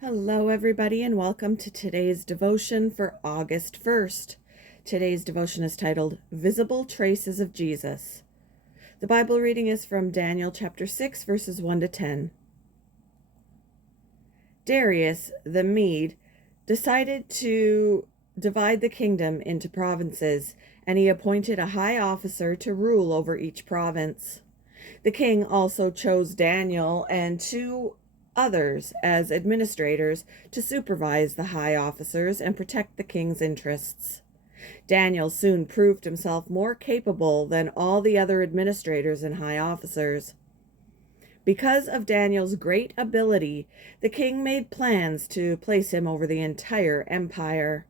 Hello, everybody, and welcome to today's devotion for August 1st. Today's devotion is titled Visible Traces of Jesus. The Bible reading is from Daniel chapter 6, verses 1 to 10. Darius the Mede decided to divide the kingdom into provinces, and he appointed a high officer to rule over each province. The king also chose Daniel and two others as administrators to supervise the high officers and protect the king's interests. Daniel soon proved himself more capable than all the other administrators and high officers. Because of Daniel's great ability, the king made plans to place him over the entire empire.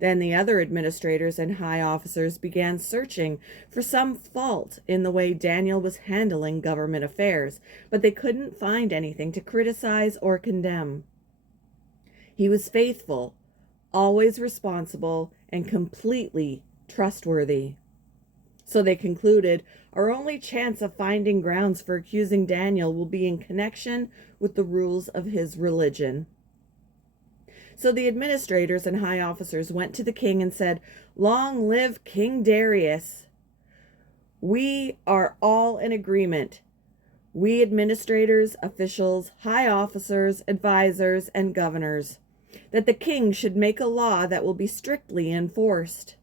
Then the other administrators and high officers began searching for some fault in the way Daniel was handling government affairs, but they couldn't find anything to criticize or condemn. He was faithful, always responsible, and completely trustworthy. So they concluded, our only chance of finding grounds for accusing Daniel will be in connection with the rules of his religion. So the administrators and high officers went to the king and said, "Long live King Darius! We are all in agreement. We administrators, officials, high officers, advisors, and governors, that the king should make a law that will be strictly enforced.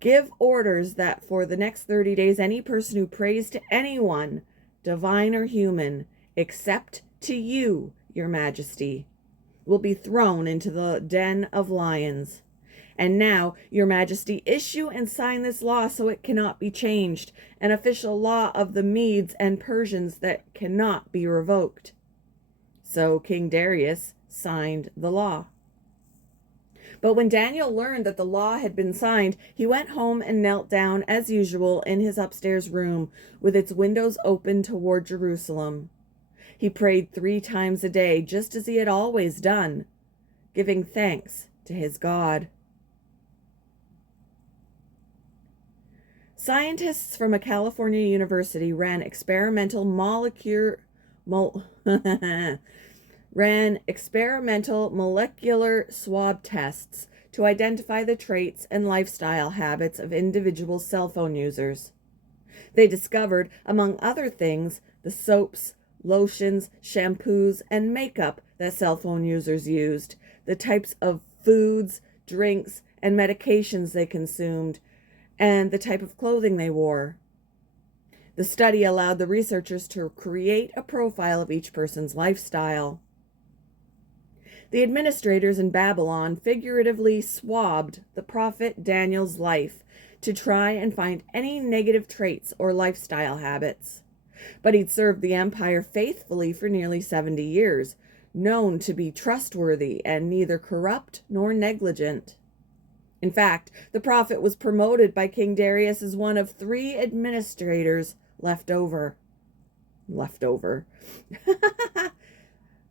Give orders that for the next 30 days, any person who prays to anyone, divine or human, except to you, your majesty, will be thrown into the den of lions. And now, your majesty, issue and sign this law so it cannot be changed, an official law of the Medes and Persians that cannot be revoked." So King Darius signed the law. But when Daniel learned that the law had been signed, he went home and knelt down as usual in his upstairs room with its windows open toward Jerusalem. He prayed 3 times a day, just as he had always done, giving thanks to his God. Scientists from a California university ran experimental molecular swab tests to identify the traits and lifestyle habits of individual cell phone users. They discovered, among other things, the soaps, lotions, shampoos, and makeup that cell phone users used, the types of foods, drinks, and medications they consumed, and the type of clothing they wore. The study allowed the researchers to create a profile of each person's lifestyle. The administrators in Babylon figuratively swabbed the prophet Daniel's life to try and find any negative traits or lifestyle habits. But he'd served the empire faithfully for nearly 70 years, known to be trustworthy and neither corrupt nor negligent. In fact, the prophet was promoted by King Darius as one of 3 administrators left over.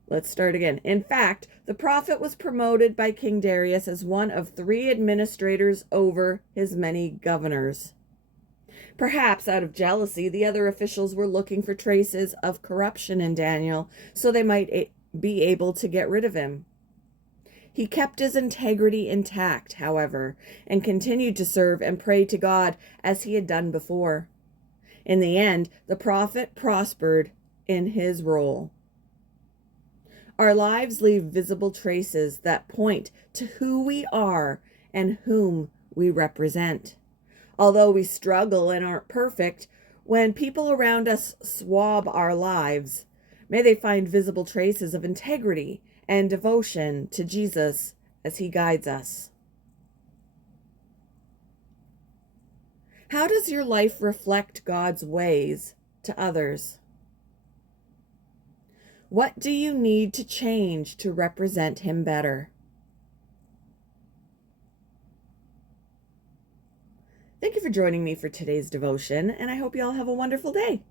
Let's start again. In fact, the prophet was promoted by King Darius as one of 3 administrators over his many governors. Perhaps out of jealousy, the other officials were looking for traces of corruption in Daniel so they might be able to get rid of him. He kept his integrity intact, however, and continued to serve and pray to God as he had done before. In the end, the prophet prospered in his role. Our lives leave visible traces that point to who we are and whom we represent. Although we struggle and aren't perfect, when people around us swab our lives, may they find visible traces of integrity and devotion to Jesus as he guides us. How does your life reflect God's ways to others? What do you need to change to represent him better? Thank you for joining me for today's devotion, and I hope you all have a wonderful day.